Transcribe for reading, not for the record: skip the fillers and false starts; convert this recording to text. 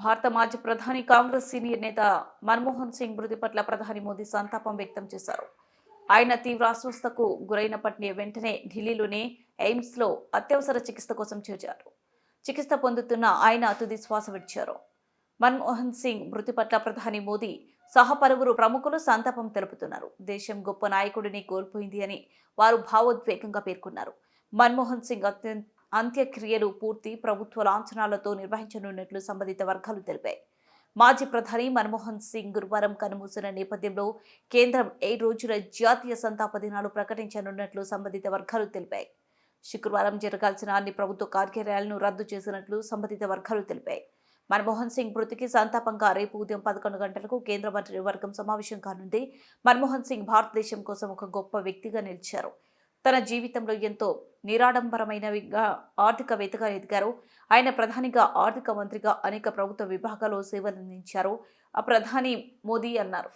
భారత మాజీ ప్రధాని కాంగ్రెస్ సీనియర్ నేత మన్మోహన్ సింగ్ మృతి పట్ల ప్రధాని మోదీ సంతాపం వ్యక్తం చేశారు. ఆయన తీవ్ర అస్వస్థతకు గురైనప్పటి వెంటనే ఢిల్లీలోని ఎయిమ్స్ లో అత్యవసర చికిత్స కోసం చేర్చారు. చికిత్స పొందుతున్న ఆయన తుది శ్వాస విడిచారు. మన్మోహన్ సింగ్ మృతి పట్ల ప్రధాని మోదీ సహా పలువురు ప్రముఖులు సంతాపం తెలుపుతున్నారు. దేశం గొప్ప నాయకుడిని కోల్పోయింది అని వారు భావోద్వేగంగా పేర్కొన్నారు. మన్మోహన్ సింగ్ అంత్యక్రియలు పూర్తి ప్రభుత్వ లాంఛనాలతో నిర్వహించనున్నట్లు సంబంధిత వర్గాలు తెలిపాయి. మాజీ ప్రధాని మన్మోహన్ సింగ్ గురువారం కన్నుమూసిన నేపథ్యంలో కేంద్రం 7 రోజుల జాతీయ సంతాప దినాలు ప్రకటించనున్నట్లు సంబంధిత వర్గాలు తెలిపాయి. శుక్రవారం జరగాల్సిన అన్ని ప్రభుత్వ కార్యాలయాలను రద్దు చేసినట్లు సంబంధిత వర్గాలు తెలిపాయి. మన్మోహన్ సింగ్ మృతికి సంతాపంగా రేపు ఉదయం 11 గంటలకు కేంద్ర మంత్రివర్గం సమావేశం కానుంది. మన్మోహన్ సింగ్ భారతదేశం కోసం ఒక గొప్ప వ్యక్తిగా నిలిచారు. తన జీవితంలో ఎంతో నిరాడంబరమైనవిగా ఆర్థికవేత్తగా ఎదిగారు. ఆయన ప్రధానిగా, ఆర్థిక మంత్రిగా అనేక ప్రభుత్వ విభాగాల్లో సేవలందించారు. ప్రధాని మోదీ అన్నారు.